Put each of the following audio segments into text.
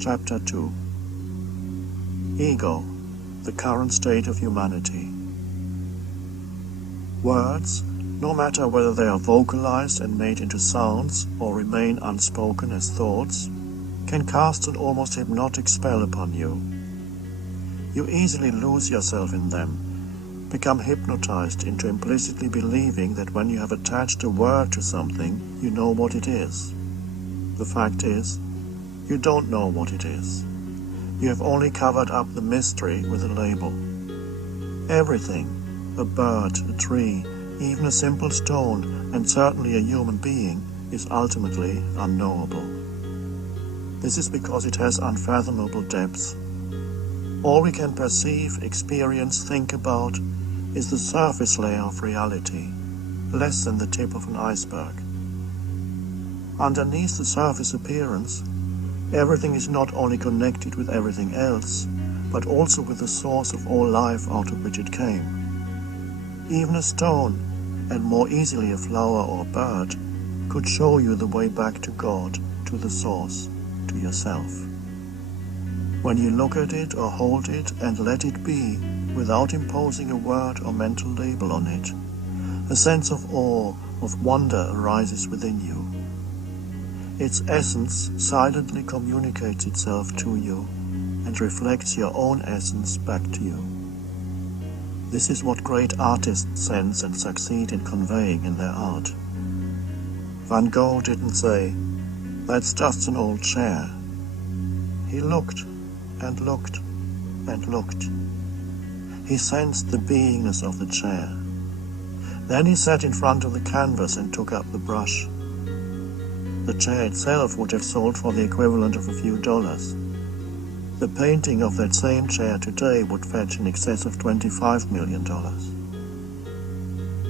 Chapter 2. Ego, the current state of humanity. Words, no matter whether they are vocalized and made into sounds or remain unspoken as thoughts, can cast an almost hypnotic spell upon you. You easily lose yourself in them, become hypnotized into implicitly believing that when you have attached a word to something, you know what it is. The fact is, you don't know what it is. You have only covered up the mystery with a label. Everything, a bird, a tree, even a simple stone, and certainly a human being, is ultimately unknowable. This is because it has unfathomable depths. All we can perceive, experience, think about is the surface layer of reality, less than the tip of an iceberg. Underneath the surface appearance, everything is not only connected with everything else, but also with the source of all life out of which it came. Even a stone, and more easily a flower or bird, could show you the way back to God, to the source, to yourself. When you look at it or hold it and let it be, without imposing a word or mental label on it, a sense of awe, of wonder arises within you. Its essence silently communicates itself to you and reflects your own essence back to you. This is what great artists sense and succeed in conveying in their art. Van Gogh didn't say, "That's just an old chair." He looked and looked and looked. He sensed the beingness of the chair. Then he sat in front of the canvas and took up the brush. The chair itself would have sold for the equivalent of a few dollars. The painting of that same chair today would fetch in excess of $25 million.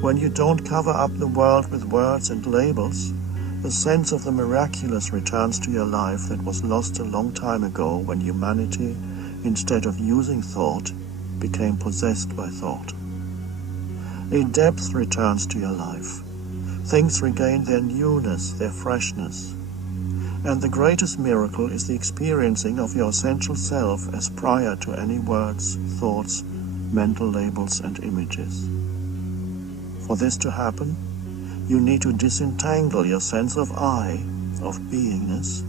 When you don't cover up the world with words and labels, the sense of the miraculous returns to your life that was lost a long time ago when humanity, instead of using thought, became possessed by thought. A depth returns to your life. Things regain their newness, their freshness. And the greatest miracle is the experiencing of your essential self as prior to any words, thoughts, mental labels and images. For this to happen, you need to disentangle your sense of I, of beingness,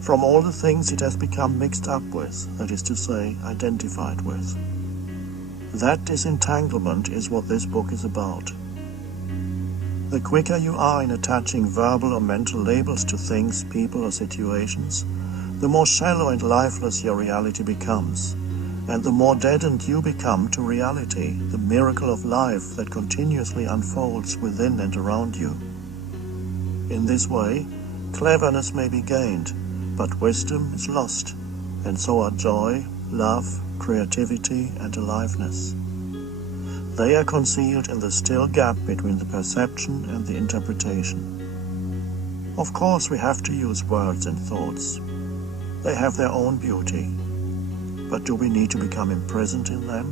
from all the things it has become mixed up with, that is to say, identified with. That disentanglement is what this book is about. The quicker you are in attaching verbal or mental labels to things, people, or situations, the more shallow and lifeless your reality becomes, and the more deadened you become to reality, the miracle of life that continuously unfolds within and around you. In this way, cleverness may be gained, but wisdom is lost, and so are joy, love, creativity, and aliveness. They are concealed in the still gap between the perception and the interpretation. Of course, we have to use words and thoughts. They have their own beauty. But do we need to become imprisoned in them?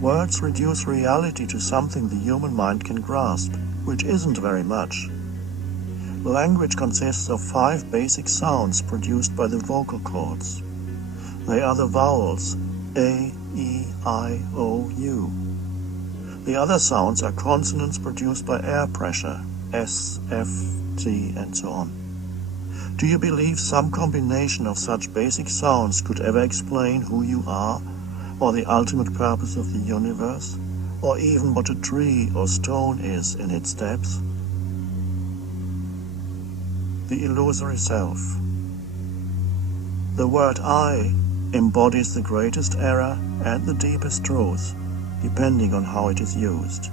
Words reduce reality to something the human mind can grasp, which isn't very much. Language consists of 5 basic sounds produced by the vocal cords. They are the vowels A, E, I, O, U. The other sounds are consonants produced by air pressure, S, F, T, and so on. Do you believe some combination of such basic sounds could ever explain who you are, or the ultimate purpose of the universe, or even what a tree or stone is in its depths? The illusory self. The word I embodies the greatest error and the deepest truth, depending on how it is used.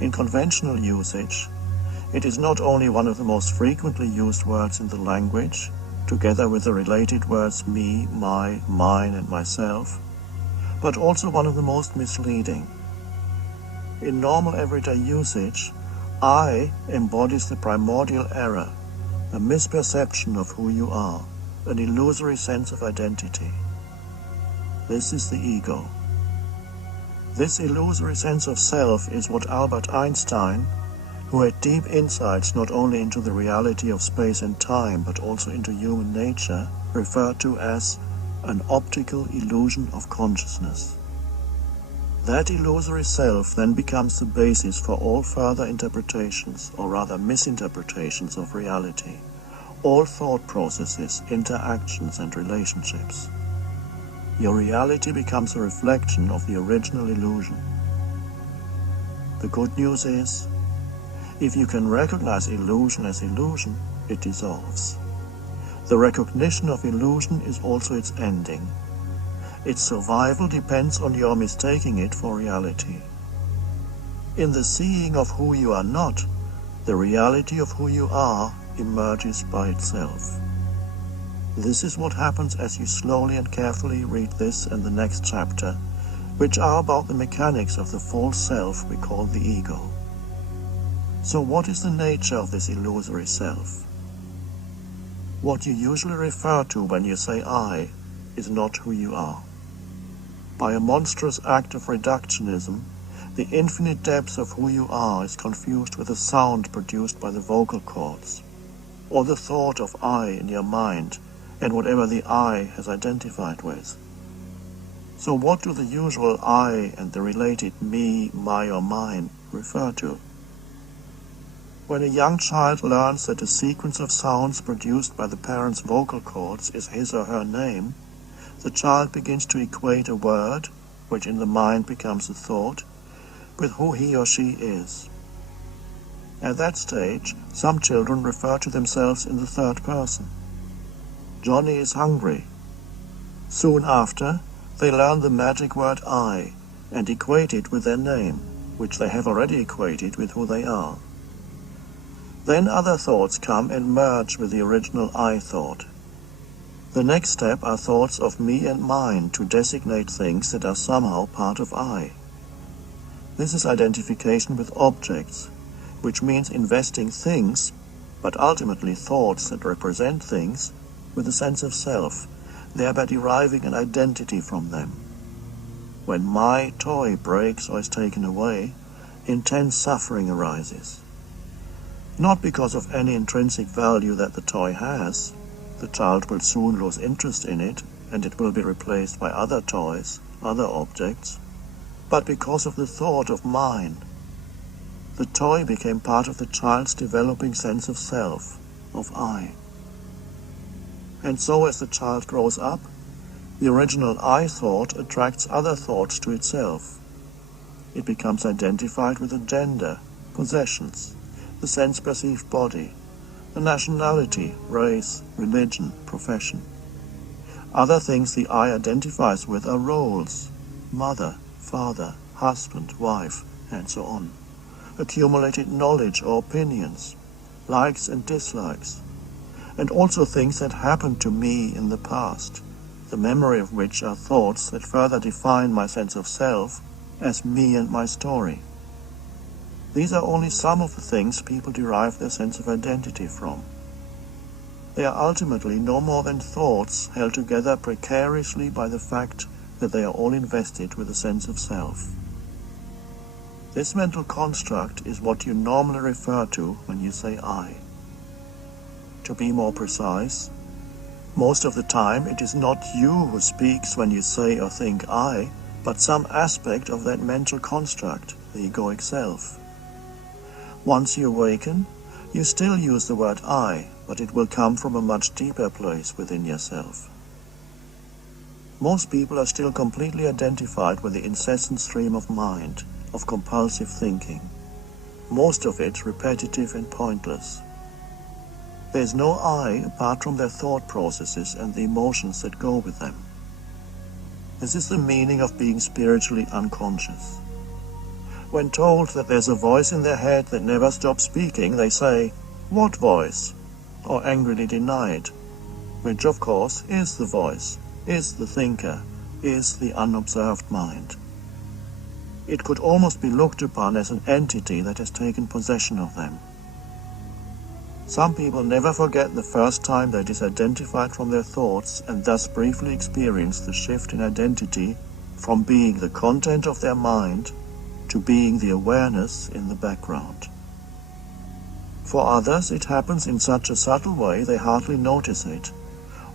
In conventional usage, it is not only one of the most frequently used words in the language, together with the related words me, my, mine, and myself, but also one of the most misleading. In normal everyday usage, I embodies the primordial error, a misperception of who you are, an illusory sense of identity. This is the ego. This illusory sense of self is what Albert Einstein, who had deep insights not only into the reality of space and time but also into human nature, referred to as an optical illusion of consciousness. That illusory self then becomes the basis for all further interpretations, or rather misinterpretations of reality, all thought processes, interactions and relationships. Your reality becomes a reflection of the original illusion. The good news is, if you can recognize illusion as illusion, it dissolves. The recognition of illusion is also its ending. Its survival depends on your mistaking it for reality. In the seeing of who you are not, the reality of who you are emerges by itself. This is what happens as you slowly and carefully read this and the next chapter, which are about the mechanics of the false self we call the ego. So what is the nature of this illusory self? What you usually refer to when you say I is not who you are. By a monstrous act of reductionism, the infinite depth of who you are is confused with the sound produced by the vocal cords, or the thought of I in your mind, and whatever the I has identified with. So what do the usual I and the related me, my or mine refer to? When a young child learns that a sequence of sounds produced by the parent's vocal cords is his or her name, the child begins to equate a word, which in the mind becomes a thought, with who he or she is. At that stage, some children refer to themselves in the third person. Johnny is hungry. Soon after, they learn the magic word I and equate it with their name, which they have already equated with who they are. Then other thoughts come and merge with the original I thought. The next step are thoughts of me and mine to designate things that are somehow part of I. This is identification with objects, which means investing things, but ultimately thoughts that represent things, with a sense of self, thereby deriving an identity from them. When my toy breaks or is taken away, intense suffering arises. Not because of any intrinsic value that the toy has. The child will soon lose interest in it, and it will be replaced by other toys, other objects, but because of the thought of mine. The toy became part of the child's developing sense of self, of I. And so as the child grows up, the original I thought attracts other thoughts to itself. It becomes identified with a gender, possessions, the sense-perceived body, the nationality, race, religion, profession. Other things the I identifies with are roles, mother, father, husband, wife, and so on. Accumulated knowledge or opinions, likes and dislikes, and also things that happened to me in the past, the memory of which are thoughts that further define my sense of self as me and my story. These are only some of the things people derive their sense of identity from. They are ultimately no more than thoughts held together precariously by the fact that they are all invested with a sense of self. This mental construct is what you normally refer to when you say I. To be more precise, most of the time it is not you who speaks when you say or think I, but some aspect of that mental construct, the egoic self. Once you awaken, you still use the word I, but it will come from a much deeper place within yourself. Most people are still completely identified with the incessant stream of mind, of compulsive thinking, most of it repetitive and pointless. There is no I apart from their thought processes and the emotions that go with them. This is the meaning of being spiritually unconscious. When told that there's a voice in their head that never stops speaking, they say, "What voice?" or angrily deny it, which of course is the voice, is the thinker, is the unobserved mind. It could almost be looked upon as an entity that has taken possession of them. Some people never forget the first time they disidentified from their thoughts and thus briefly experienced the shift in identity from being the content of their mind to being the awareness in the background. For others, it happens in such a subtle way they hardly notice it,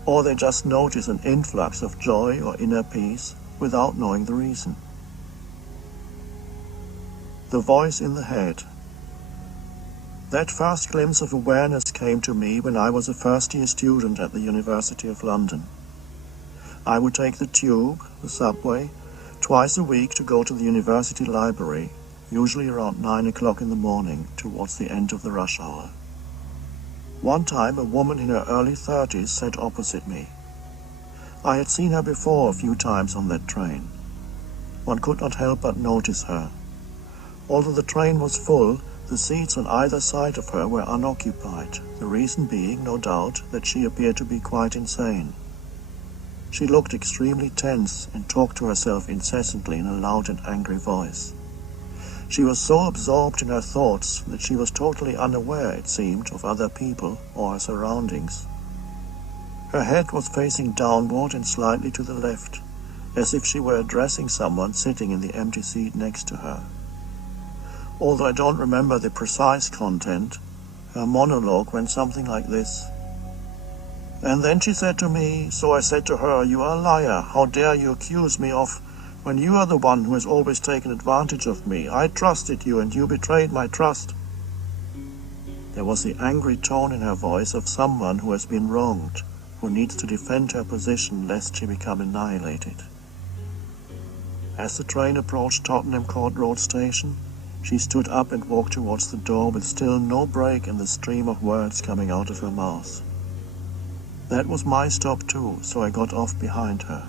or they just notice an influx of joy or inner peace without knowing the reason. The voice in the head. That first glimpse of awareness came to me when I was a first-year student at the University of London. I would take the tube, the subway, twice a week to go to the university library, usually around 9 o'clock in the morning, towards the end of the rush hour. One time, a woman in her early 30s sat opposite me. I had seen her before a few times on that train. One could not help but notice her. Although the train was full, the seats on either side of her were unoccupied, the reason being, no doubt, that she appeared to be quite insane. She looked extremely tense and talked to herself incessantly in a loud and angry voice. She was so absorbed in her thoughts that she was totally unaware, it seemed, of other people or her surroundings. Her head was facing downward and slightly to the left, as if she were addressing someone sitting in the empty seat next to her. Although I don't remember the precise content, her monologue went something like this. And then she said to me, so I said to her, "You are a liar. How dare you accuse me of, when you are the one who has always taken advantage of me? I trusted you and you betrayed my trust." There was the angry tone in her voice of someone who has been wronged, who needs to defend her position lest she become annihilated. As the train approached Tottenham Court Road Station, she stood up and walked towards the door with still no break in the stream of words coming out of her mouth. That was my stop too, so I got off behind her.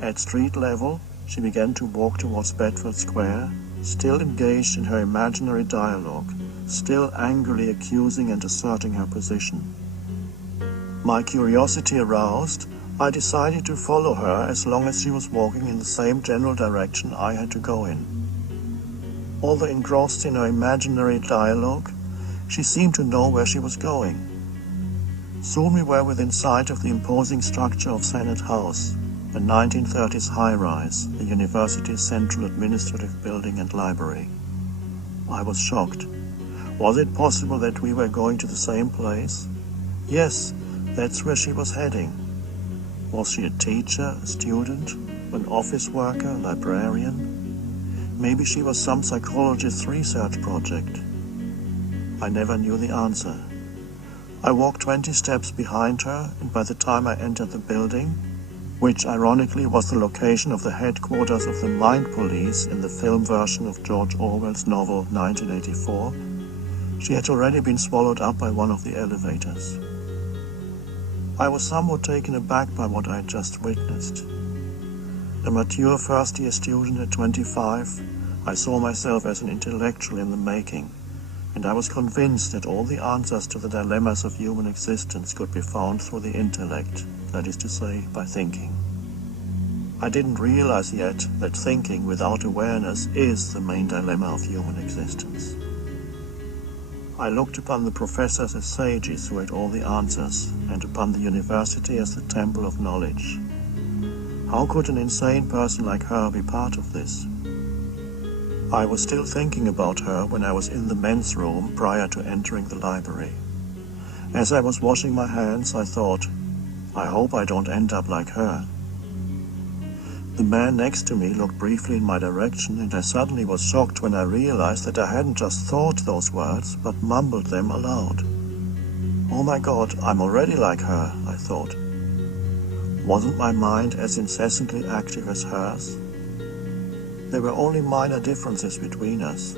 At street level, she began to walk towards Bedford Square, still engaged in her imaginary dialogue, still angrily accusing and asserting her position. My curiosity aroused, I decided to follow her as long as she was walking in the same general direction I had to go in. Although engrossed in her imaginary dialogue, she seemed to know where she was going. Soon we were within sight of the imposing structure of Senate House, a 1930s high-rise, the university's central administrative building and library. I was shocked. Was it possible that we were going to the same place? Yes, that's where she was heading. Was she a teacher, a student, an office worker, a librarian? Maybe she was some psychologist's research project. I never knew the answer. I walked 20 steps behind her, and by the time I entered the building, which ironically was the location of the headquarters of the Mind Police in the film version of George Orwell's novel 1984, she had already been swallowed up by one of the elevators. I was somewhat taken aback by what I had just witnessed. A mature first-year student at 25, I saw myself as an intellectual in the making, and I was convinced that all the answers to the dilemmas of human existence could be found through the intellect, that is to say, by thinking. I didn't realize yet that thinking without awareness is the main dilemma of human existence. I looked upon the professors as sages who had all the answers, and upon the university as the temple of knowledge. How could an insane person like her be part of this? I was still thinking about her when I was in the men's room prior to entering the library. As I was washing my hands, I thought, I hope I don't end up like her. The man next to me looked briefly in my direction, and I suddenly was shocked when I realized that I hadn't just thought those words, but mumbled them aloud. Oh my God, I'm already like her, I thought. Wasn't my mind as incessantly active as hers? There were only minor differences between us.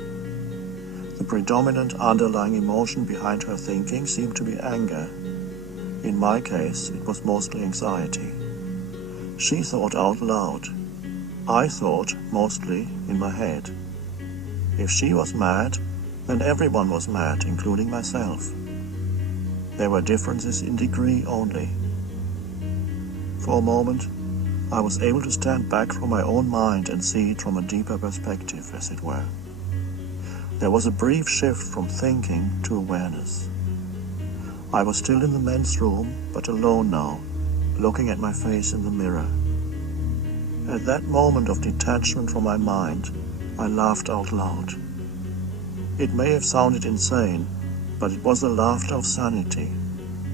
The predominant underlying emotion behind her thinking seemed to be anger. In my case, it was mostly anxiety. She thought out loud. I thought mostly in my head. If she was mad, then everyone was mad, including myself. There were differences in degree only. For a moment, I was able to stand back from my own mind and see it from a deeper perspective, as it were. There was a brief shift from thinking to awareness. I was still in the men's room, but alone now, looking at my face in the mirror. At that moment of detachment from my mind, I laughed out loud. It may have sounded insane, but it was the laughter of sanity,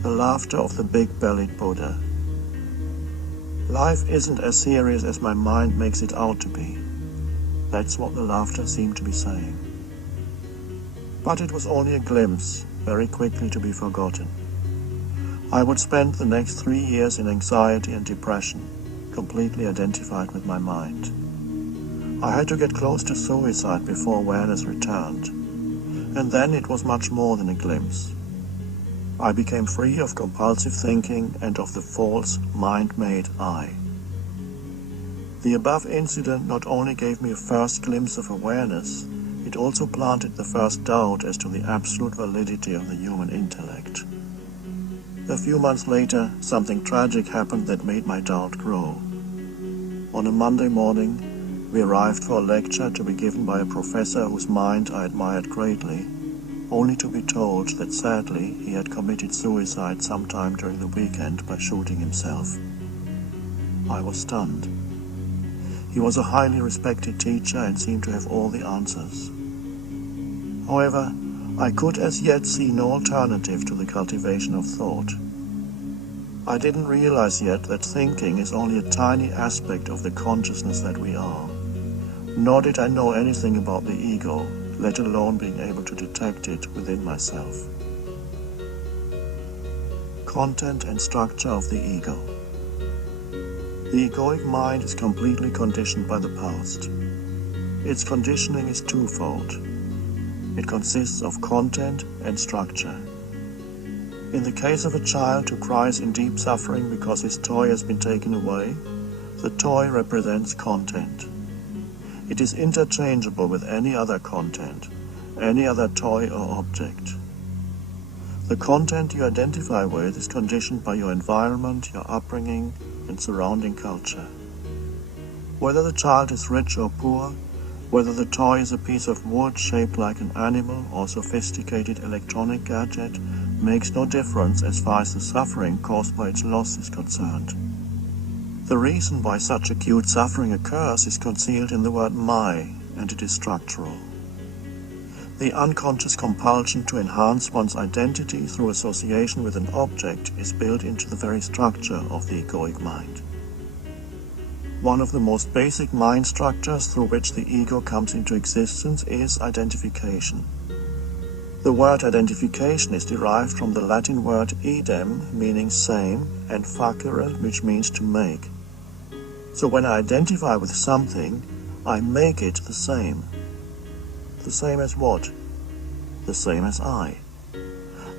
the laughter of the big-bellied Buddha. Life isn't as serious as my mind makes it out to be. That's what the laughter seemed to be saying. But it was only a glimpse, very quickly to be forgotten. I would spend the next 3 years in anxiety and depression, completely identified with my mind. I had to get close to suicide before awareness returned, and then it was much more than a glimpse. I became free of compulsive thinking and of the false, mind-made I. The above incident not only gave me a first glimpse of awareness, it also planted the first doubt as to the absolute validity of the human intellect. A few months later, something tragic happened that made my doubt grow. On a Monday morning, we arrived for a lecture to be given by a professor whose mind I admired greatly, only to be told that sadly he had committed suicide sometime during the weekend by shooting himself. I was stunned. He was a highly respected teacher and seemed to have all the answers. However, I could as yet see no alternative to the cultivation of thought. I didn't realize yet that thinking is only a tiny aspect of the consciousness that we are. Nor did I know anything about the ego, let alone being able to detect it within myself. Content and structure of the ego. The egoic mind is completely conditioned by the past. Its conditioning is twofold. It consists of content and structure. In the case of a child who cries in deep suffering because his toy has been taken away, the toy represents content. It is interchangeable with any other content, any other toy or object. The content you identify with is conditioned by your environment, your upbringing, and surrounding culture. Whether the child is rich or poor, whether the toy is a piece of wood shaped like an animal or sophisticated electronic gadget, makes no difference as far as the suffering caused by its loss is concerned. The reason why such acute suffering occurs is concealed in the word my, and it is structural. The unconscious compulsion to enhance one's identity through association with an object is built into the very structure of the egoic mind. One of the most basic mind structures through which the ego comes into existence is identification. The word identification is derived from the Latin word idem, meaning same, and facere, which means to make. So when I identify with something, I make it the same. The same as what? The same as I.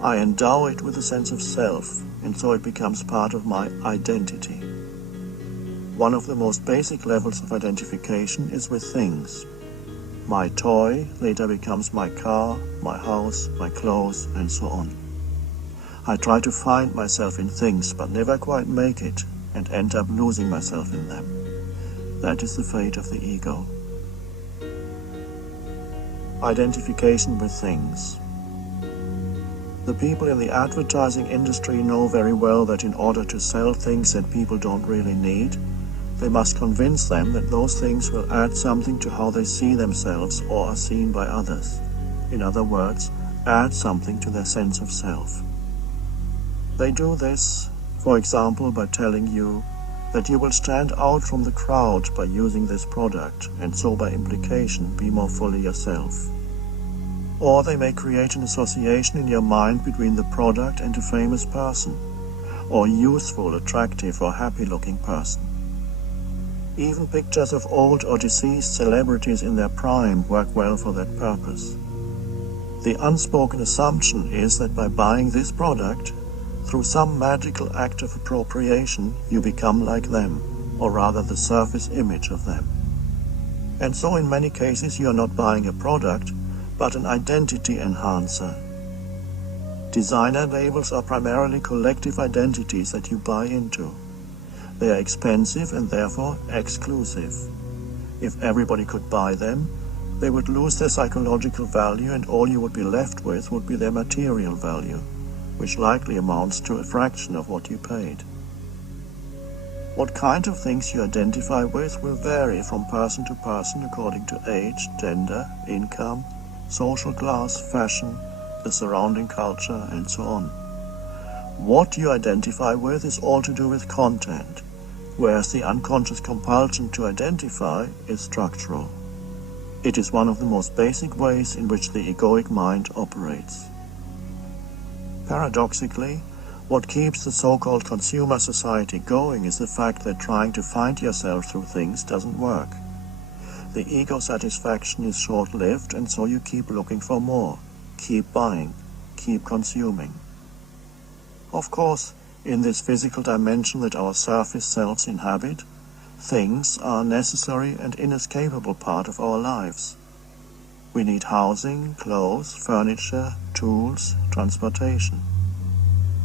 I endow it with a sense of self, and so it becomes part of my identity. One of the most basic levels of identification is with things. My toy later becomes my car, my house, my clothes, and so on. I try to find myself in things, but never quite make it, and end up losing myself in them. That is the fate of the ego. Identification with things. The people in the advertising industry know very well that in order to sell things that people don't really need, they must convince them that those things will add something to how they see themselves or are seen by others. In other words, add something to their sense of self. They do this, for example, by telling you that you will stand out from the crowd by using this product, and so by implication be more fully yourself. Or they may create an association in your mind between the product and a famous person, or a useful, attractive, or happy-looking person. Even pictures of old or deceased celebrities in their prime work well for that purpose. The unspoken assumption is that by buying this product, through some magical act of appropriation, you become like them, or rather the surface image of them. And so in many cases you are not buying a product, but an identity enhancer. Designer labels are primarily collective identities that you buy into. They are expensive and therefore exclusive. If everybody could buy them, they would lose their psychological value, and all you would be left with would be their material value, which likely amounts to a fraction of what you paid. What kind of things you identify with will vary from person to person according to age, gender, income, social class, fashion, the surrounding culture, and so on. What you identify with is all to do with content, whereas the unconscious compulsion to identify is structural. It is one of the most basic ways in which the egoic mind operates. Paradoxically, what keeps the so-called consumer society going is the fact that trying to find yourself through things doesn't work. The ego satisfaction is short-lived, and so you keep looking for more, keep buying, keep consuming. Of course, in this physical dimension that our surface selves inhabit, things are a necessary and inescapable part of our lives. We need housing, clothes, furniture, tools, transportation.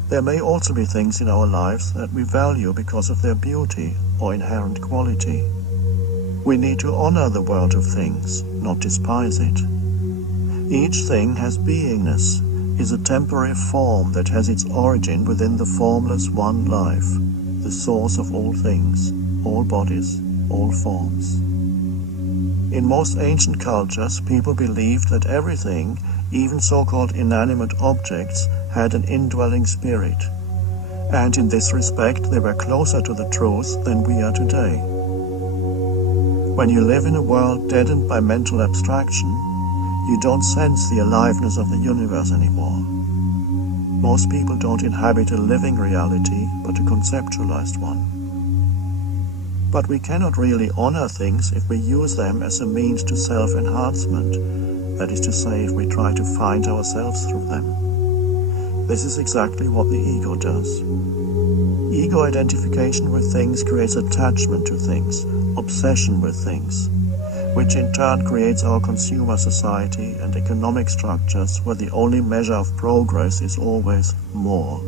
There may also be things in our lives that we value because of their beauty or inherent quality. We need to honor the world of things, not despise it. Each thing has beingness, is a temporary form that has its origin within the formless one life, the source of all things, all bodies, all forms. In most ancient cultures, people believed that everything, even so-called inanimate objects, had an indwelling spirit, and in this respect they were closer to the truth than we are today. When you live in a world deadened by mental abstraction, you don't sense the aliveness of the universe anymore. Most people don't inhabit a living reality, but a conceptualized one. But we cannot really honor things if we use them as a means to self-enhancement, that is to say, if we try to find ourselves through them. This is exactly what the ego does. Ego identification with things creates attachment to things, obsession with things, which in turn creates our consumer society and economic structures where the only measure of progress is always more.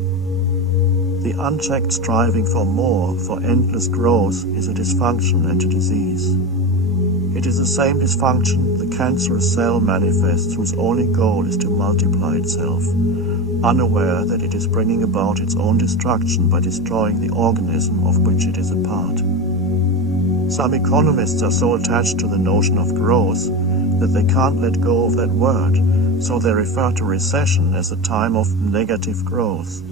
The unchecked striving for more, for endless growth, is a dysfunction and a disease. It is the same dysfunction the cancerous cell manifests, whose only goal is to multiply itself, unaware that it is bringing about its own destruction by destroying the organism of which it is a part. Some economists are so attached to the notion of growth that they can't let go of that word, so they refer to recession as a time of negative growth.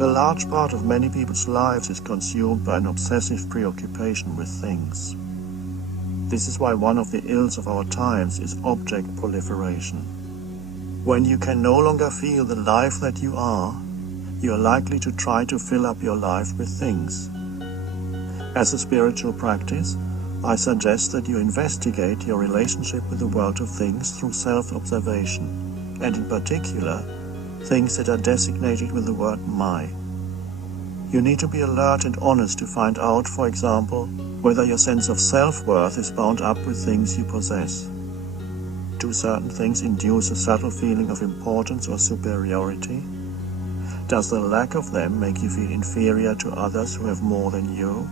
A large part of many people's lives is consumed by an obsessive preoccupation with things. This is why one of the ills of our times is object proliferation. When you can no longer feel the life that you are likely to try to fill up your life with things. As a spiritual practice, I suggest that you investigate your relationship with the world of things through self-observation, and in particular, things that are designated with the word my. You need to be alert and honest to find out, for example, whether your sense of self-worth is bound up with things you possess. Do certain things induce a subtle feeling of importance or superiority? Does the lack of them make you feel inferior to others who have more than you?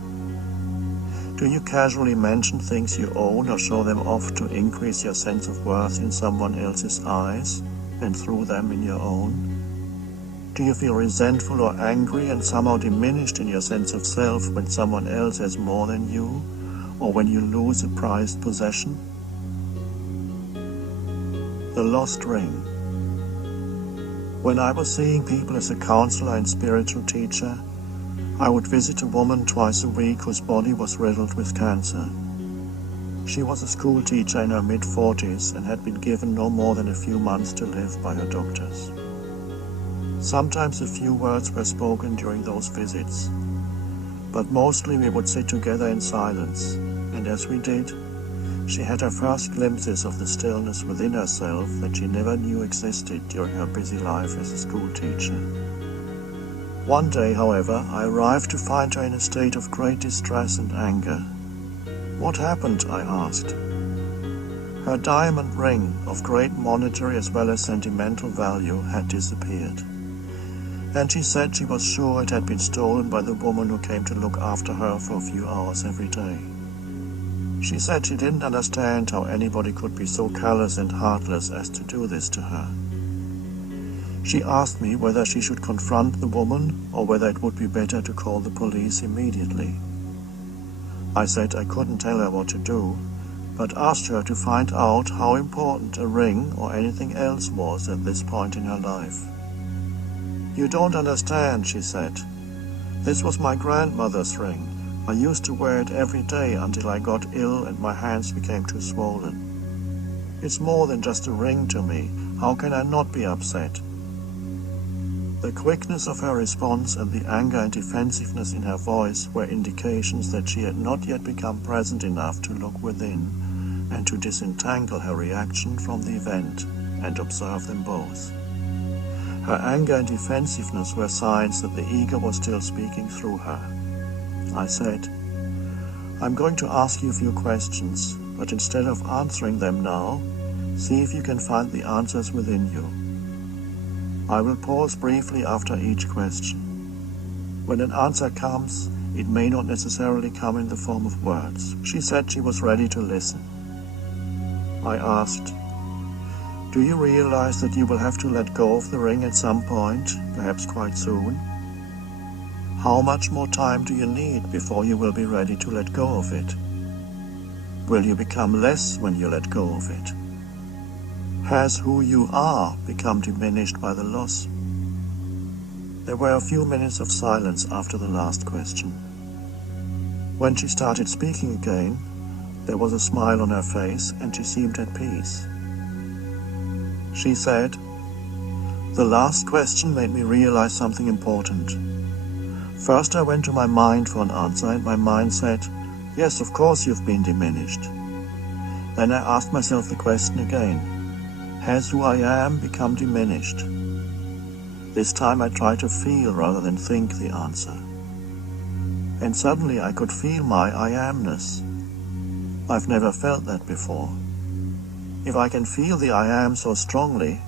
Do you casually mention things you own or show them off to increase your sense of worth in someone else's eyes, and through them in your own? Do you feel resentful or angry and somehow diminished in your sense of self when someone else has more than you, or when you lose a prized possession? The lost ring. When I was seeing people as a counselor and spiritual teacher, I would visit a woman twice a week whose body was riddled with cancer. She was a school teacher in her mid-40s and had been given no more than a few months to live by her doctors. Sometimes a few words were spoken during those visits, but mostly we would sit together in silence, and as we did, she had her first glimpses of the stillness within herself that she never knew existed during her busy life as a school teacher. One day, however, I arrived to find her in a state of great distress and anger. "What happened?" I asked. Her diamond ring, of great monetary as well as sentimental value, had disappeared, and she said she was sure it had been stolen by the woman who came to look after her for a few hours every day. She said she didn't understand how anybody could be so callous and heartless as to do this to her. She asked me whether she should confront the woman or whether it would be better to call the police immediately. I said I couldn't tell her what to do, but asked her to find out how important a ring or anything else was at this point in her life. "You don't understand," she said. "This was my grandmother's ring. I used to wear it every day until I got ill and my hands became too swollen. It's more than just a ring to me. How can I not be upset?" The quickness of her response and the anger and defensiveness in her voice were indications that she had not yet become present enough to look within and to disentangle her reaction from the event and observe them both. Her anger and defensiveness were signs that the ego was still speaking through her. I said, "I'm going to ask you a few questions, but instead of answering them now, see if you can find the answers within you. I will pause briefly after each question. When an answer comes, it may not necessarily come in the form of words." She said she was ready to listen. I asked, "Do you realize that you will have to let go of the ring at some point, perhaps quite soon? How much more time do you need before you will be ready to let go of it? Will you become less when you let go of it? Has who you are become diminished by the loss?" There were a few minutes of silence after the last question. When she started speaking again, there was a smile on her face and she seemed at peace. She said, "The last question made me realize something important. First I went to my mind for an answer and my mind said, 'Yes, of course you've been diminished.' Then I asked myself the question again, 'Has who I am become diminished?' This time I tried to feel rather than think the answer. And suddenly I could feel my I amness. I've never felt that before. If I can feel the I am so strongly,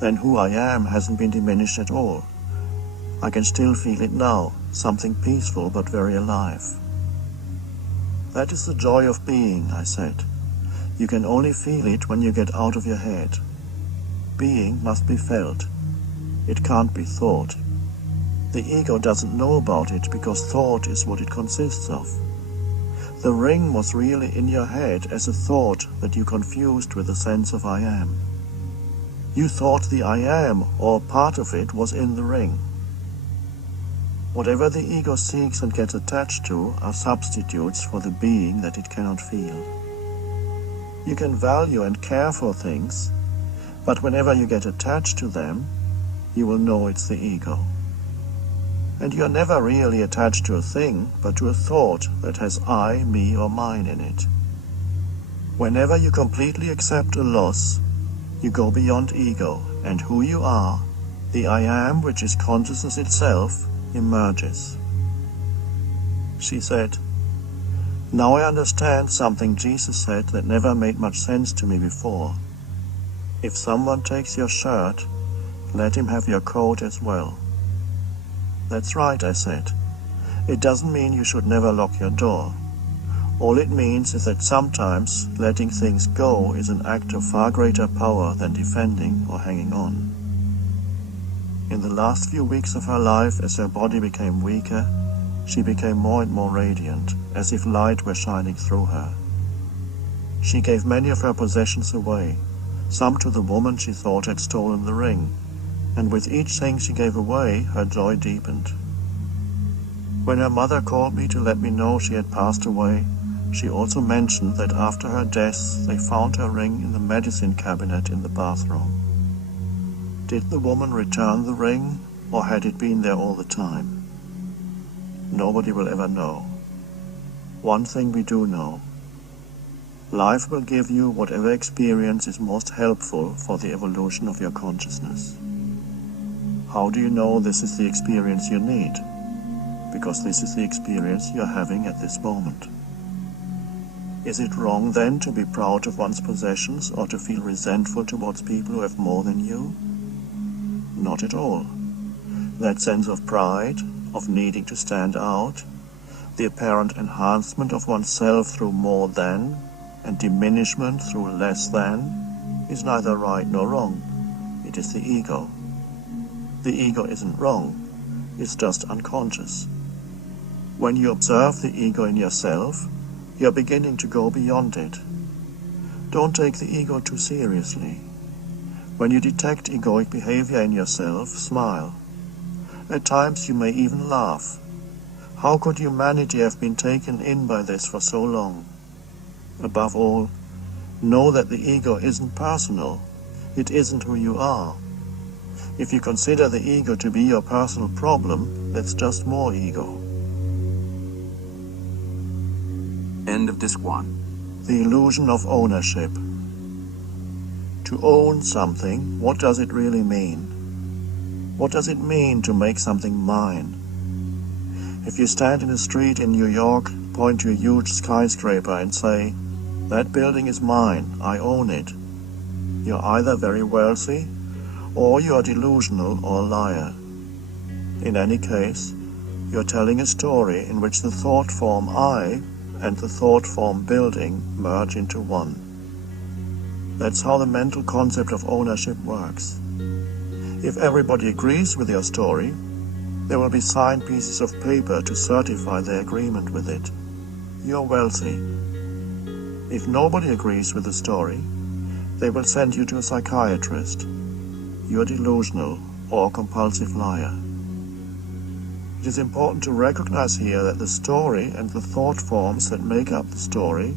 then who I am hasn't been diminished at all. I can still feel it now, something peaceful but very alive." "That is the joy of being," I said. "You can only feel it when you get out of your head. Being must be felt. It can't be thought. The ego doesn't know about it because thought is what it consists of. The ring was really in your head as a thought that you confused with the sense of I am. You thought the I am, or part of it, was in the ring. Whatever the ego seeks and gets attached to are substitutes for the being that it cannot feel. You can value and care for things, but whenever you get attached to them, you will know it's the ego. And you are never really attached to a thing, but to a thought that has I, me, or mine in it. Whenever you completely accept a loss, you go beyond ego, and who you are, the I am, which is consciousness itself, emerges." She said, "Now I understand something Jesus said that never made much sense to me before. If someone takes your shirt, let him have your coat as well." "That's right," I said. "It doesn't mean you should never lock your door. All it means is that sometimes letting things go is an act of far greater power than defending or hanging on." In the last few weeks of her life, as her body became weaker, she became more and more radiant, as if light were shining through her. She gave many of her possessions away, some to the woman she thought had stolen the ring, and with each thing she gave away, her joy deepened. When her mother called me to let me know she had passed away, she also mentioned that after her death they found her ring in the medicine cabinet in the bathroom. Did the woman return the ring, or had it been there all the time? Nobody will ever know. One thing we do know: life will give you whatever experience is most helpful for the evolution of your consciousness. How do you know this is the experience you need? Because this is the experience you're having at this moment. Is it wrong then to be proud of one's possessions or to feel resentful towards people who have more than you? Not at all. That sense of pride, of needing to stand out, the apparent enhancement of oneself through more than, and diminishment through less than, is neither right nor wrong. It is the ego. The ego isn't wrong, it's just unconscious. When you observe the ego in yourself, You're beginning to go beyond it. Don't take the ego too seriously. When you detect egoic behavior in yourself, smile. At times you may even laugh. How could humanity have been taken in by this for so long? Above all, know that the ego isn't personal. It isn't who you are. If you consider the ego to be your personal problem, that's just more ego. End of Disc 1. The illusion of ownership. To own something, what does it really mean? What does it mean to make something mine? If you stand in a street in New York, point to a huge skyscraper and say, "That building is mine, I own it," you're either very wealthy, or you are delusional or a liar. In any case, you're telling a story in which the thought form I and the thought form building merge into one. That's how the mental concept of ownership works. If everybody agrees with your story, there will be signed pieces of paper to certify their agreement with it. You're wealthy. If nobody agrees with the story, they will send you to a psychiatrist. You're delusional or a compulsive liar. It is important to recognize here that the story and the thought forms that make up the story,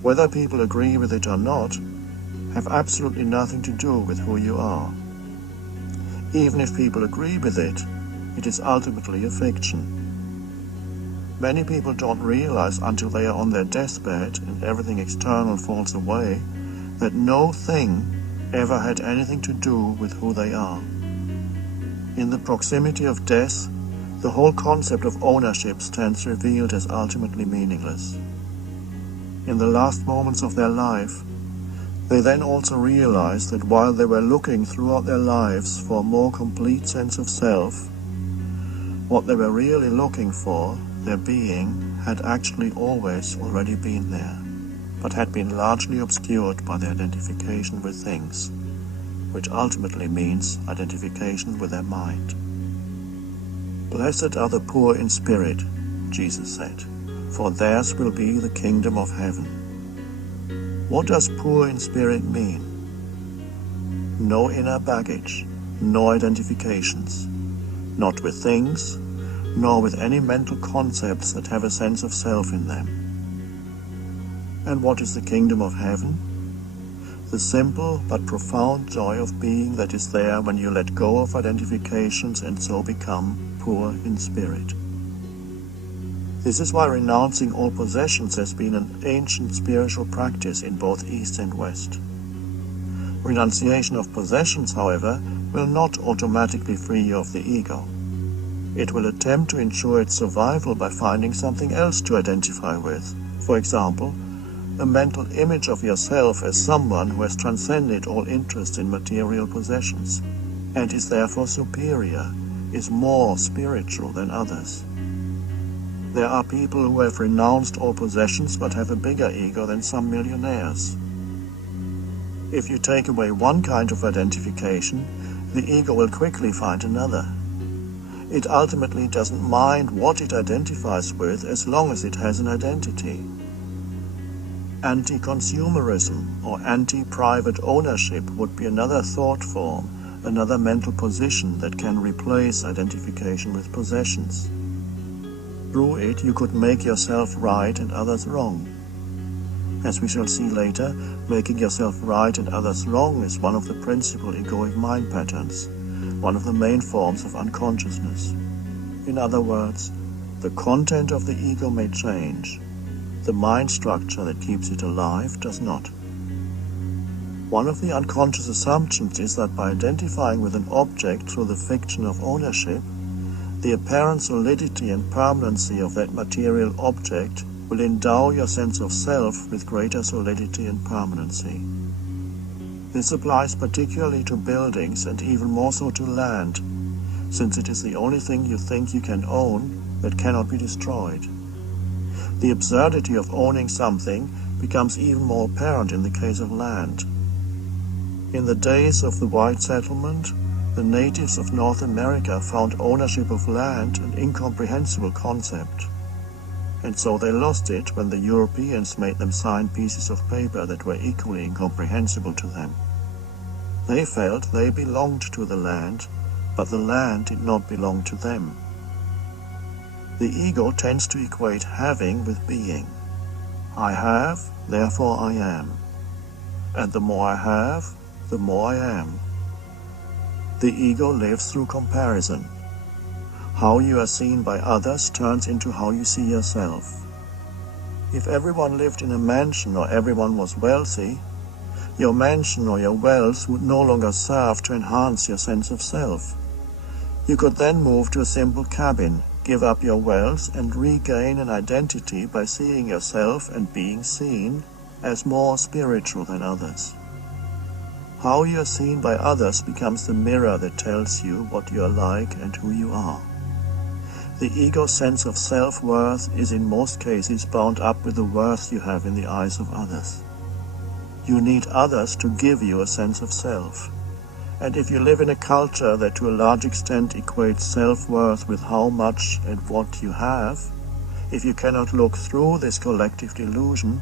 whether people agree with it or not, have absolutely nothing to do with who you are. Even if people agree with it, it is ultimately a fiction. Many people don't realize until they are on their deathbed and everything external falls away that no thing ever had anything to do with who they are. In the proximity of death, the whole concept of ownership stands revealed as ultimately meaningless. In the last moments of their life, they then also realize that while they were looking throughout their lives for a more complete sense of self, what they were really looking for, their being, had actually always already been there, but had been largely obscured by their identification with things, which ultimately means identification with their mind. "Blessed are the poor in spirit," Jesus said, "for theirs will be the kingdom of heaven." What does poor in spirit mean? No inner baggage, no identifications, not with things, nor with any mental concepts that have a sense of self in them. And what is the kingdom of heaven? The simple but profound joy of being that is there when you let go of identifications and so become poor in spirit. This is why renouncing all possessions has been an ancient spiritual practice in both East and West. Renunciation of possessions, however, will not automatically free you of the ego. It will attempt to ensure its survival by finding something else to identify with. For example, a mental image of yourself as someone who has transcended all interest in material possessions, and is therefore superior, is more spiritual than others. There are people who have renounced all possessions but have a bigger ego than some millionaires. If you take away one kind of identification, the ego will quickly find another. It ultimately doesn't mind what it identifies with as long as it has an identity. Anti-consumerism or anti-private ownership would be another thought form, another mental position that can replace identification with possessions. Through it, you could make yourself right and others wrong. As we shall see later, making yourself right and others wrong is one of the principal egoic mind patterns, one of the main forms of unconsciousness. In other words, the content of the ego may change. The mind structure that keeps it alive does not. One of the unconscious assumptions is that by identifying with an object through the fiction of ownership, the apparent solidity and permanency of that material object will endow your sense of self with greater solidity and permanency. This applies particularly to buildings and even more so to land, since it is the only thing you think you can own that cannot be destroyed. The absurdity of owning something becomes even more apparent in the case of land. In the days of the white settlement, the natives of North America found ownership of land an incomprehensible concept. and so they lost it when the Europeans made them sign pieces of paper that were equally incomprehensible to them. They felt they belonged to the land, but the land did not belong to them. The ego tends to equate having with being. I have, therefore I am. And the more I have, the more I am. The ego lives through comparison. How you are seen by others turns into how you see yourself. If everyone lived in a mansion or everyone was wealthy, your mansion or your wealth would no longer serve to enhance your sense of self. You could then move to a simple cabin, give up your wealth, and regain an identity by seeing yourself and being seen as more spiritual than others. How you are seen by others becomes the mirror that tells you what you are like and who you are. The ego's sense of self-worth is in most cases bound up with the worth you have in the eyes of others. You need others to give you a sense of self. And if you live in a culture that to a large extent equates self-worth with how much and what you have, if you cannot look through this collective delusion,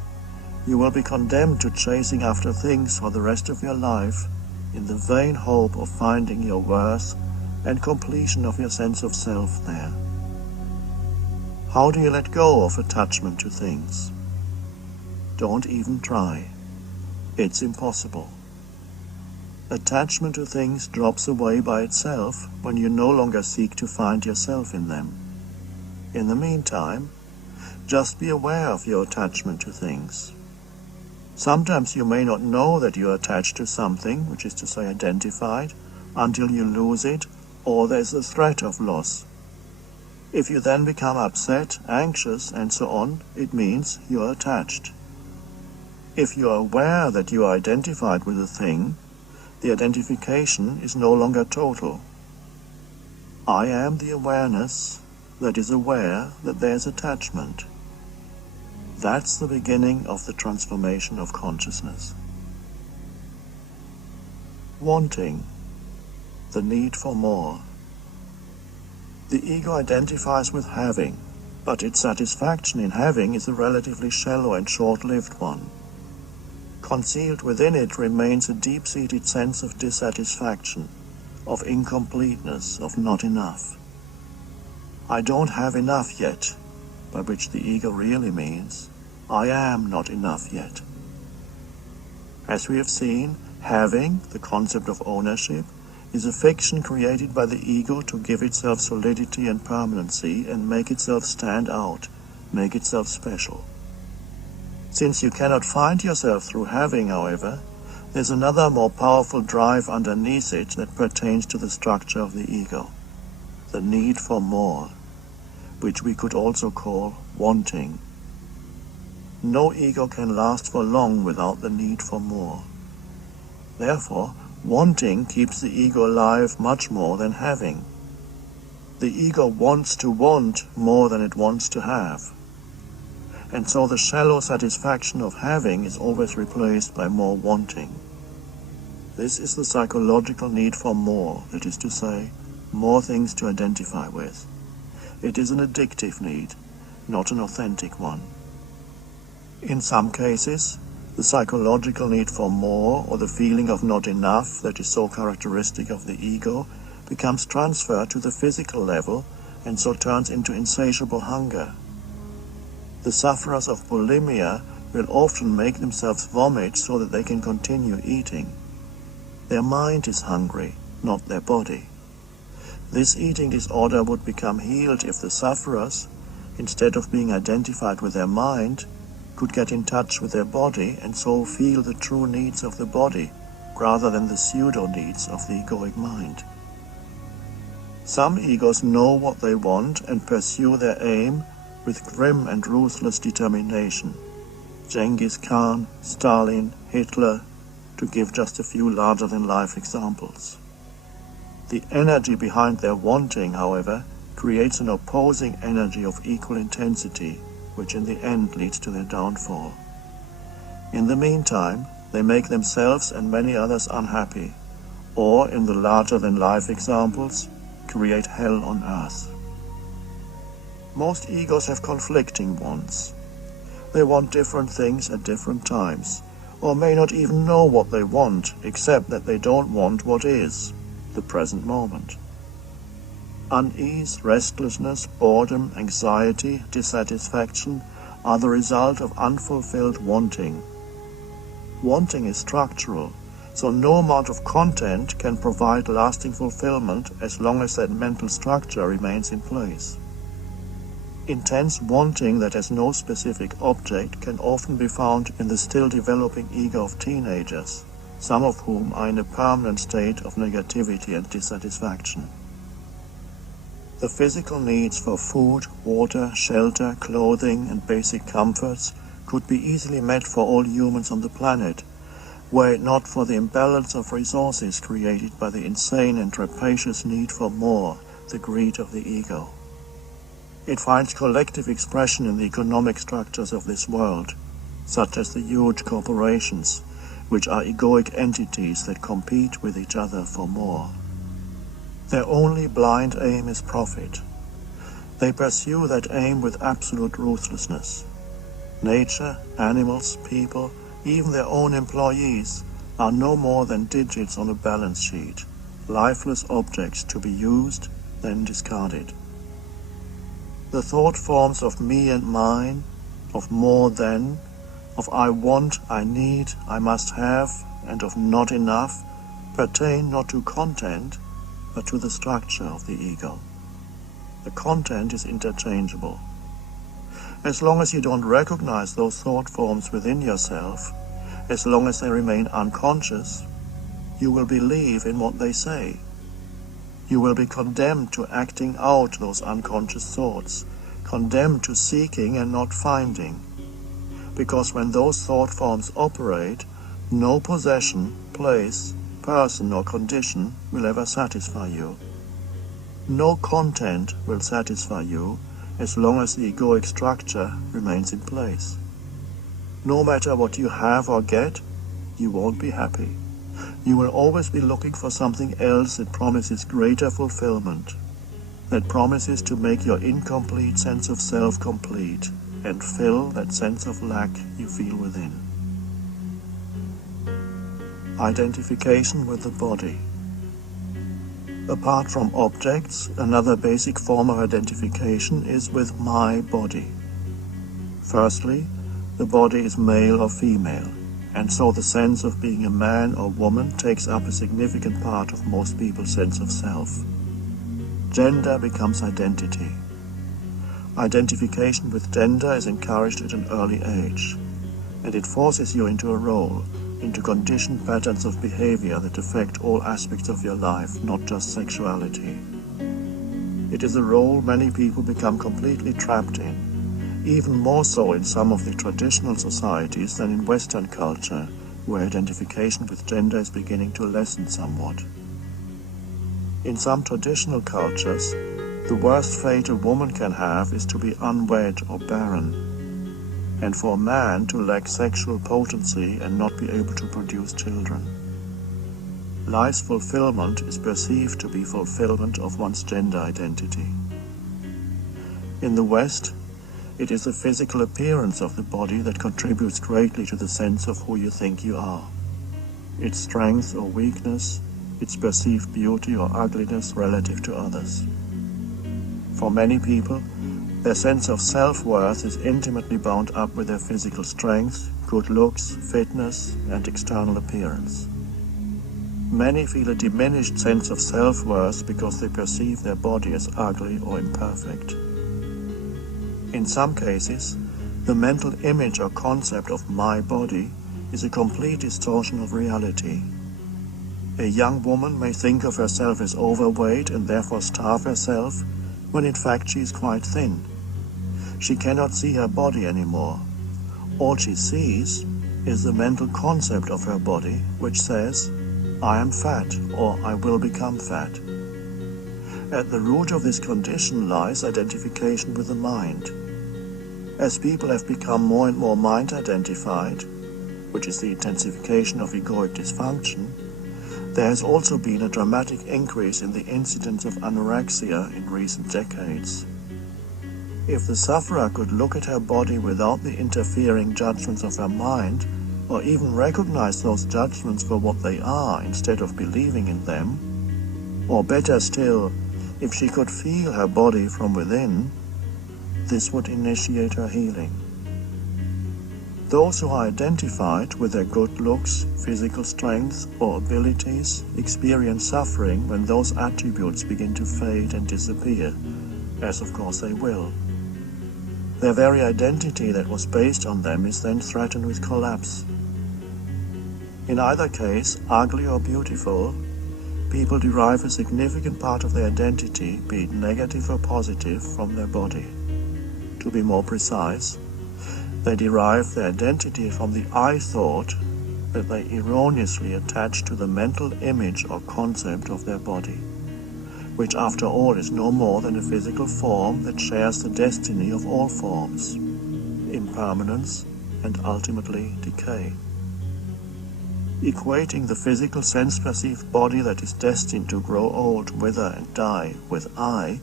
you will be condemned to chasing after things for the rest of your life in the vain hope of finding your worth and completion of your sense of self there. How do you let go of attachment to things? Don't even try. It's impossible. Attachment to things drops away by itself when you no longer seek to find yourself in them. In the meantime, just be aware of your attachment to things. Sometimes you may not know that you are attached to something, which is to say identified, until you lose it or there is a threat of loss. If you then become upset, anxious, and so on, it means you are attached. If you are aware that you are identified with a thing, the identification is no longer total. I am the awareness that is aware that there is attachment. That's the beginning of the transformation of consciousness. Wanting, the need for more. The ego identifies with having, but its satisfaction in having is a relatively shallow and short-lived one. Concealed within it remains a deep-seated sense of dissatisfaction, of incompleteness, of not enough. I don't have enough yet, by which the ego really means, I am not enough yet. As we have seen, having, the concept of ownership, is a fiction created by the ego to give itself solidity and permanency and make itself stand out, make itself special. Since you cannot find yourself through having, however, there's another more powerful drive underneath it that pertains to the structure of the ego, the need for more, which we could also call wanting. No ego can last for long without the need for more. Therefore, wanting keeps the ego alive much more than having. The ego wants to want more than it wants to have. And so the shallow satisfaction of having is always replaced by more wanting. This is the psychological need for more, that is to say, more things to identify with. It is an addictive need, not an authentic one. In some cases, the psychological need for more, or the feeling of not enough that is so characteristic of the ego, becomes transferred to the physical level and so turns into insatiable hunger. The sufferers of bulimia will often make themselves vomit so that they can continue eating. Their mind is hungry, not their body. This eating disorder would become healed if the sufferers, instead of being identified with their mind, could get in touch with their body and so feel the true needs of the body rather than the pseudo-needs of the egoic mind. Some egos know what they want and pursue their aim with grim and ruthless determination. Genghis Khan, Stalin, Hitler, to give just a few larger-than-life examples. The energy behind their wanting, however, creates an opposing energy of equal intensity, which in the end leads to their downfall. In the meantime, they make themselves and many others unhappy, or, in the larger-than-life examples, create hell on earth. Most egos have conflicting wants. They want different things at different times, or may not even know what they want, except that they don't want what is, the present moment. Unease, restlessness, boredom, anxiety, dissatisfaction are the result of unfulfilled wanting. Wanting is structural, so no amount of content can provide lasting fulfillment as long as that mental structure remains in place. Intense wanting that has no specific object can often be found in the still developing ego of teenagers, some of whom are in a permanent state of negativity and dissatisfaction. The physical needs for food, water, shelter, clothing, and basic comforts could be easily met for all humans on the planet, were it not for the imbalance of resources created by the insane and rapacious need for more, the greed of the ego. It finds collective expression in the economic structures of this world, such as the huge corporations, which are egoic entities that compete with each other for more. Their only blind aim is profit. They pursue that aim with absolute ruthlessness. Nature, animals, people, even their own employees, are no more than digits on a balance sheet, lifeless objects to be used, then discarded. The thought forms of me and mine, of more than, of I want, I need, I must have, and of not enough, pertain not to content, but to the structure of the ego. The content is interchangeable. As long as you don't recognize those thought forms within yourself, as long as they remain unconscious, you will believe in what they say. You will be condemned to acting out those unconscious thoughts, condemned to seeking and not finding. Because when those thought forms operate, no possession, place, person or condition will ever satisfy you. No content will satisfy you as long as the egoic structure remains in place. No matter what you have or get, you won't be happy. You will always be looking for something else that promises greater fulfillment, that promises to make your incomplete sense of self complete and fill that sense of lack you feel within. Identification with the body. Apart from objects, another basic form of identification is with my body. Firstly, the body is male or female, and so the sense of being a man or woman takes up a significant part of most people's sense of self. Gender becomes identity. Identification with gender is encouraged at an early age, and it forces you into a role, into conditioned patterns of behavior that affect all aspects of your life, not just sexuality. It is a role many people become completely trapped in, even more so in some of the traditional societies than in Western culture, where identification with gender is beginning to lessen somewhat. In some traditional cultures, the worst fate a woman can have is to be unwed or barren, and for a man to lack sexual potency and not be able to produce children. Life's fulfillment is perceived to be fulfillment of one's gender identity. In the West, it is the physical appearance of the body that contributes greatly to the sense of who you think you are. Its strength or weakness, its perceived beauty or ugliness relative to others. For many people, their sense of self-worth is intimately bound up with their physical strength, good looks, fitness, and external appearance. Many feel a diminished sense of self-worth because they perceive their body as ugly or imperfect. In some cases, the mental image or concept of my body is a complete distortion of reality. A young woman may think of herself as overweight and therefore starve herself, when in fact she is quite thin. She cannot see her body anymore. All she sees is the mental concept of her body, which says, I am fat, or I will become fat. At the root of this condition lies identification with the mind. As people have become more and more mind-identified, which is the intensification of egoic dysfunction, there has also been a dramatic increase in the incidence of anorexia in recent decades. If the sufferer could look at her body without the interfering judgments of her mind, or even recognize those judgments for what they are instead of believing in them, or better still, if she could feel her body from within, this would initiate her healing. Those who are identified with their good looks, physical strength, or abilities experience suffering when those attributes begin to fade and disappear, as of course they will. Their very identity that was based on them is then threatened with collapse. In either case, ugly or beautiful, people derive a significant part of their identity, be it negative or positive, from their body. To be more precise, they derive their identity from the I thought that they erroneously attach to the mental image or concept of their body, which after all is no more than a physical form that shares the destiny of all forms, impermanence and ultimately decay. Equating the physical sense-perceived body that is destined to grow old, wither and die with I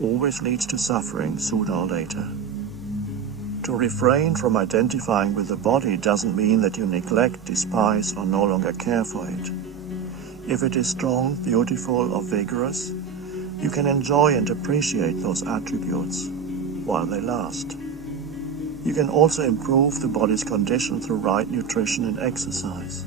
always leads to suffering sooner or later. To refrain from identifying with the body doesn't mean that you neglect, despise, or no longer care for it. If it is strong, beautiful, or vigorous, you can enjoy and appreciate those attributes while they last. You can also improve the body's condition through right nutrition and exercise.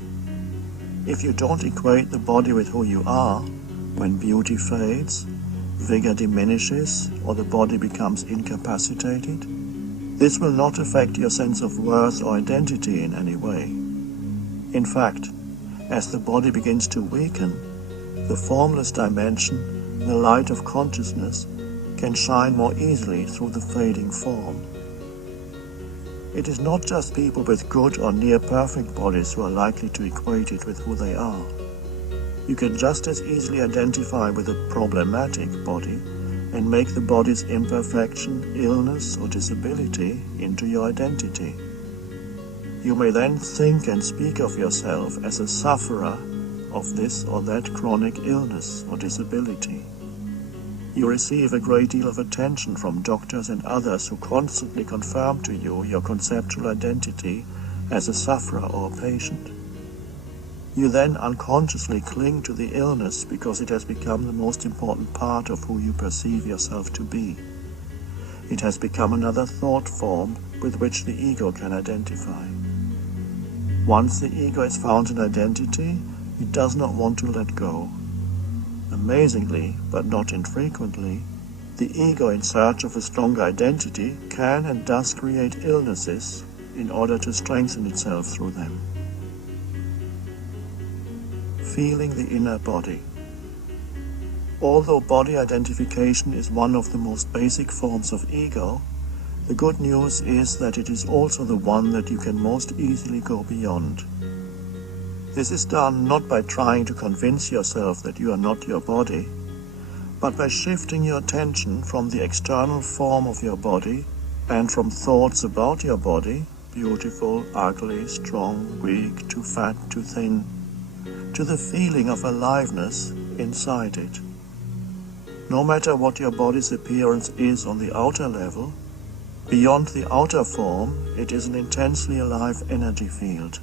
If you don't equate the body with who you are, when beauty fades, vigor diminishes, or the body becomes incapacitated, this will not affect your sense of worth or identity in any way. In fact, as the body begins to weaken, the formless dimension, the light of consciousness, can shine more easily through the fading form. It is not just people with good or near-perfect bodies who are likely to equate it with who they are. You can just as easily identify with a problematic body and make the body's imperfection, illness, or disability into your identity. You may then think and speak of yourself as a sufferer of this or that chronic illness or disability. You receive a great deal of attention from doctors and others who constantly confirm to you your conceptual identity as a sufferer or a patient. You then unconsciously cling to the illness because it has become the most important part of who you perceive yourself to be. It has become another thought form with which the ego can identify. Once the ego has found an identity, it does not want to let go. Amazingly, but not infrequently, the ego in search of a stronger identity can and does create illnesses in order to strengthen itself through them. Feeling the inner body. Although body identification is one of the most basic forms of ego, the good news is that it is also the one that you can most easily go beyond. This is done not by trying to convince yourself that you are not your body, but by shifting your attention from the external form of your body and from thoughts about your body, beautiful, ugly, strong, weak, too fat, too thin, to the feeling of aliveness inside it. No matter what your body's appearance is on the outer level, beyond the outer form, it is an intensely alive energy field.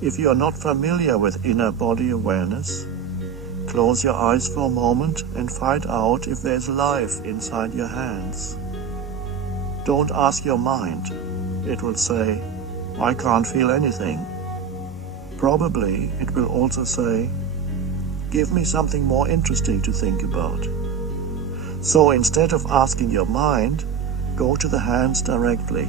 If you are not familiar with inner body awareness, close your eyes for a moment and find out if there is life inside your hands. Don't ask your mind. It will say, "I can't feel anything." Probably it will also say, "Give me something more interesting to think about." So instead of asking your mind, go to the hands directly.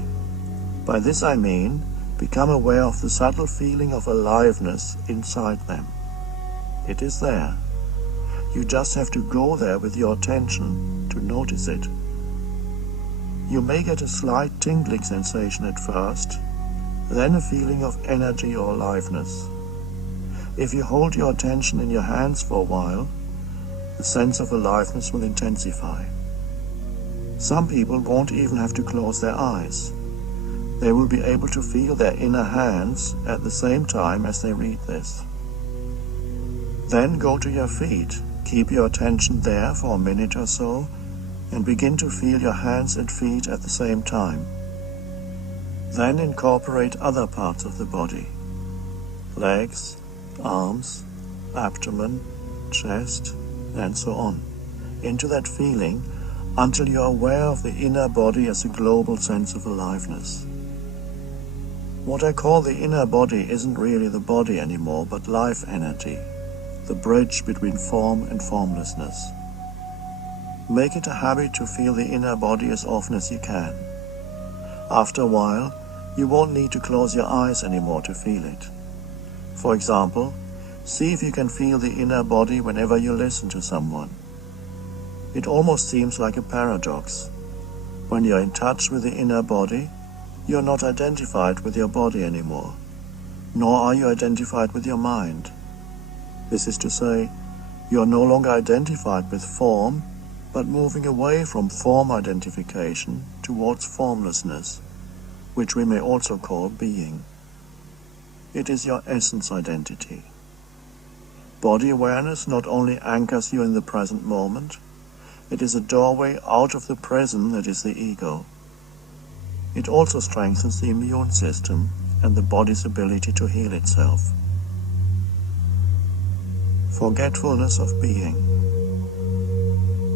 By this I mean, become aware of the subtle feeling of aliveness inside them. It is there. You just have to go there with your attention to notice it. You may get a slight tingling sensation at first, then a feeling of energy or aliveness. If you hold your attention in your hands for a while, the sense of aliveness will intensify. Some people won't even have to close their eyes. They will be able to feel their inner hands at the same time as they read this. Then go to your feet. Keep your attention there for a minute or so, and begin to feel your hands and feet at the same time. Then incorporate other parts of the body: legs, arms, abdomen, chest, and so on, into that feeling until you are aware of the inner body as a global sense of aliveness. What I call the inner body isn't really the body anymore, but life energy, the bridge between form and formlessness. Make it a habit to feel the inner body as often as you can. After a while, you won't need to close your eyes anymore to feel it. For example, see if you can feel the inner body whenever you listen to someone. It almost seems like a paradox. When you're in touch with the inner body, you're not identified with your body anymore, nor are you identified with your mind. This is to say, you are no longer identified with form, but moving away from form identification towards formlessness, which we may also call being. It is your essence identity. Body awareness not only anchors you in the present moment, it is a doorway out of the prison that is the ego. It also strengthens the immune system and the body's ability to heal itself. Forgetfulness of being.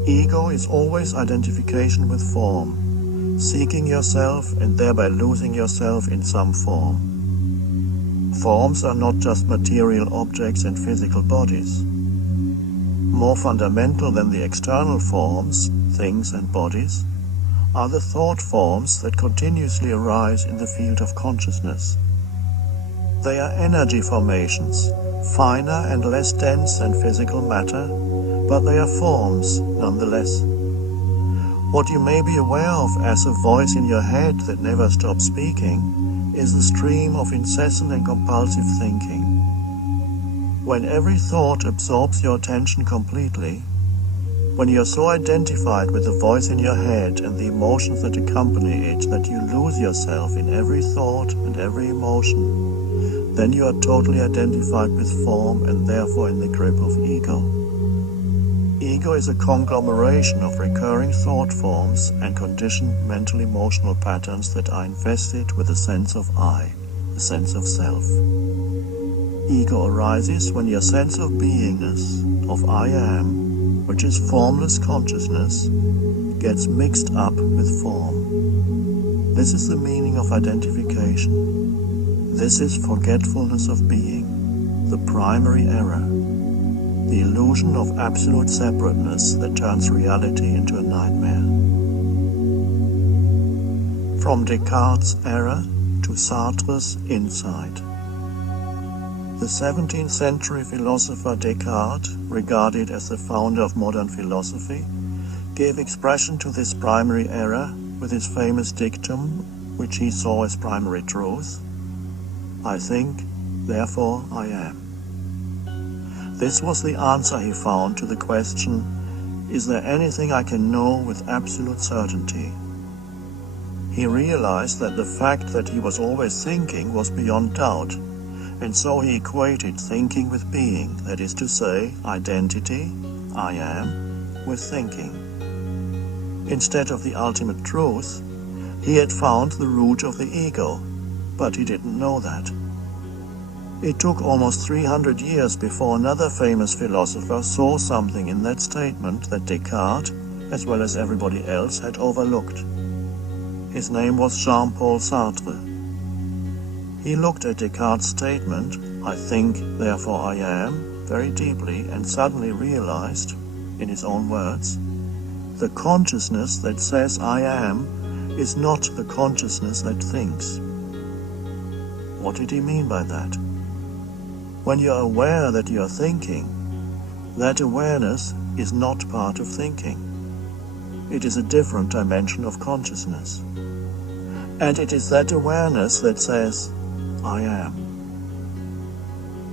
Ego is always identification with form, seeking yourself and thereby losing yourself in some form. Forms are not just material objects and physical bodies. More fundamental than the external forms, things and bodies, are the thought forms that continuously arise in the field of consciousness. They are energy formations, finer and less dense than physical matter, but they are forms nonetheless. What you may be aware of as a voice in your head that never stops speaking is the stream of incessant and compulsive thinking. When every thought absorbs your attention completely, when you are so identified with the voice in your head and the emotions that accompany it that you lose yourself in every thought and every emotion, then you are totally identified with form and therefore in the grip of ego. Ego is a conglomeration of recurring thought forms and conditioned mental-emotional patterns that are invested with a sense of I, a sense of self. Ego arises when your sense of beingness, of I am, which is formless consciousness, gets mixed up with form. This is the meaning of identification. This is forgetfulness of being, the primary error, the illusion of absolute separateness that turns reality into a nightmare. From Descartes' error to Sartre's insight. The 17th century philosopher Descartes, regarded as the founder of modern philosophy, gave expression to this primary error with his famous dictum, which he saw as primary truth: I think, therefore I am. This was the answer he found to the question, is there anything I can know with absolute certainty? He realized that the fact that he was always thinking was beyond doubt, and so he equated thinking with being, that is to say, identity, I am, with thinking. Instead of the ultimate truth, he had found the root of the ego, but he didn't know that. It took almost 300 years before another famous philosopher saw something in that statement that Descartes, as well as everybody else, had overlooked. His name was Jean-Paul Sartre. He looked at Descartes' statement, I think, therefore I am, very deeply and suddenly realized, in his own words, the consciousness that says I am is not the consciousness that thinks. What did he mean by that? When you are aware that you are thinking, that awareness is not part of thinking. It is a different dimension of consciousness. And it is that awareness that says, I am.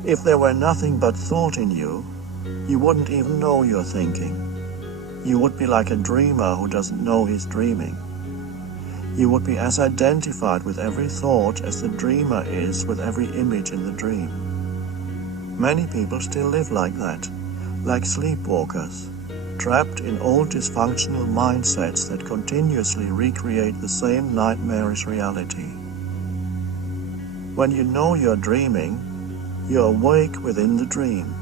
If there were nothing but thought in you, you wouldn't even know you're thinking. You would be like a dreamer who doesn't know he's dreaming. You would be as identified with every thought as the dreamer is with every image in the dream. Many people still live like that, like sleepwalkers, trapped in old dysfunctional mindsets that continuously recreate the same nightmarish reality. When you know you're dreaming, you're awake within the dream.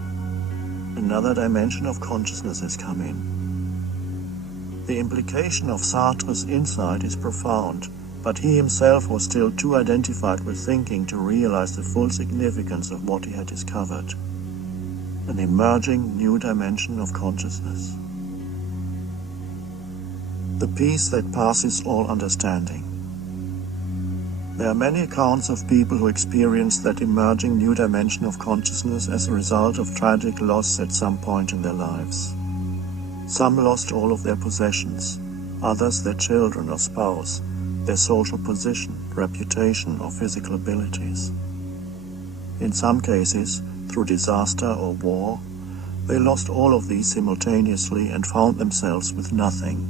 Another dimension of consciousness has come in. The implication of Sartre's insight is profound, but he himself was still too identified with thinking to realize the full significance of what he had discovered. An emerging new dimension of consciousness. The peace that passes all understanding. There are many accounts of people who experienced that emerging new dimension of consciousness as a result of tragic loss at some point in their lives. Some lost all of their possessions, others their children or spouse, their social position, reputation, or physical abilities. In some cases, through disaster or war, they lost all of these simultaneously and found themselves with nothing.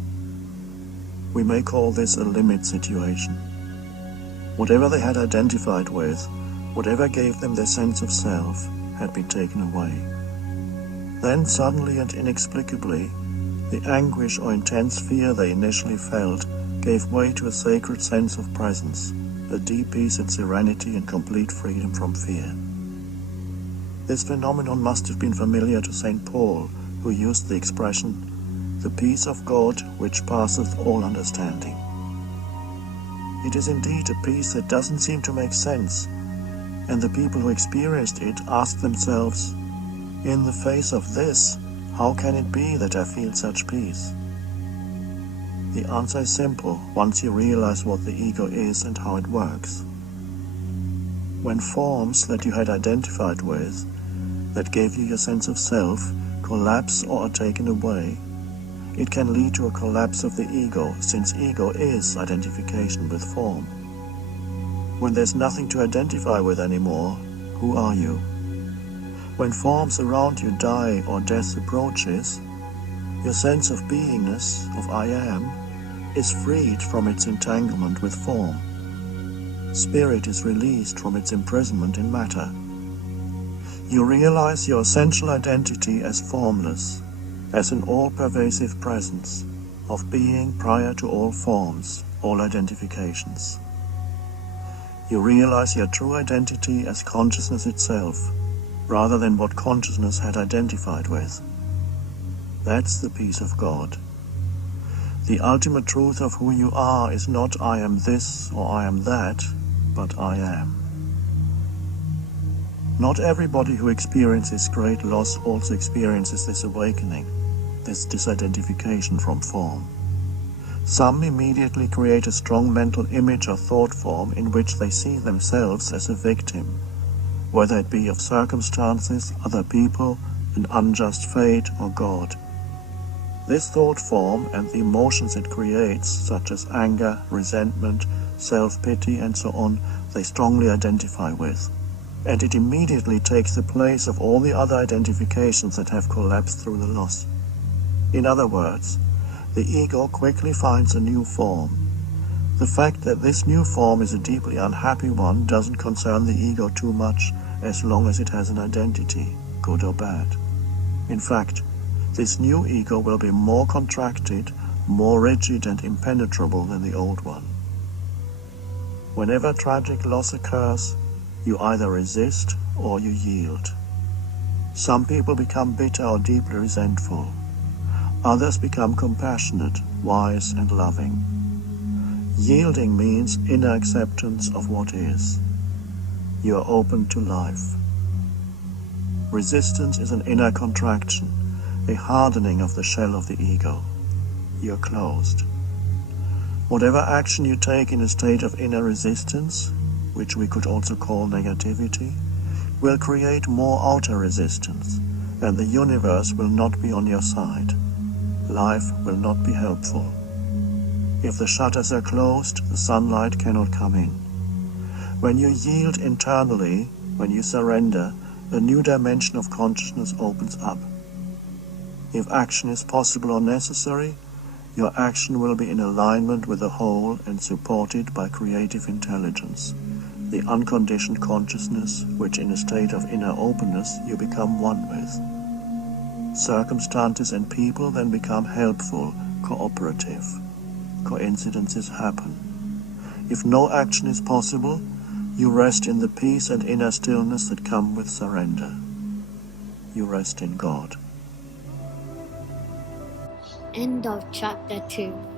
We may call this a limit situation. Whatever they had identified with, whatever gave them their sense of self, had been taken away. Then suddenly and inexplicably, the anguish or intense fear they initially felt gave way to a sacred sense of presence, a deep peace and serenity and complete freedom from fear. This phenomenon must have been familiar to St. Paul, who used the expression, "the peace of God which passeth all understanding." It is indeed a peace that doesn't seem to make sense, and the people who experienced it asked themselves, "In the face of this, how can it be that I feel such peace?" The answer is simple once you realize what the ego is and how it works. When forms that you had identified with, that gave you your sense of self, collapse or are taken away, it can lead to a collapse of the ego, since ego is identification with form. When there's nothing to identify with anymore, who are you? When forms around you die or death approaches, your sense of beingness, of I am, is freed from its entanglement with form. Spirit is released from its imprisonment in matter. You realize your essential identity as formless, as an all-pervasive presence of being prior to all forms, all identifications. You realize your true identity as consciousness itself, rather than what consciousness had identified with. That's the peace of God. The ultimate truth of who you are is not I am this or I am that, but I am. Not everybody who experiences great loss also experiences this awakening, this disidentification from form. Some immediately create a strong mental image or thought form in which they see themselves as a victim, whether it be of circumstances, other people, an unjust fate, or God. This thought form and the emotions it creates, such as anger, resentment, self-pity, and so on, they strongly identify with. And it immediately takes the place of all the other identifications that have collapsed through the loss. In other words, the ego quickly finds a new form. The fact that this new form is a deeply unhappy one doesn't concern the ego too much as long as it has an identity, good or bad. In fact, this new ego will be more contracted, more rigid and impenetrable than the old one. Whenever tragic loss occurs, you either resist or you yield. Some people become bitter or deeply resentful. Others become compassionate, wise, and loving. Yielding means inner acceptance of what is. You are open to life. Resistance is an inner contraction, a hardening of the shell of the ego. You are closed. Whatever action you take in a state of inner resistance, which we could also call negativity, will create more outer resistance, and the universe will not be on your side. Life will not be helpful. If the shutters are closed, the sunlight cannot come in. When you yield internally, when you surrender, a new dimension of consciousness opens up. If action is possible or necessary, your action will be in alignment with the whole and supported by creative intelligence, the unconditioned consciousness which in a state of inner openness you become one with. Circumstances and people then become helpful, cooperative. Coincidences happen. If no action is possible, you rest in the peace and inner stillness that come with surrender. You rest in God. End of chapter 2.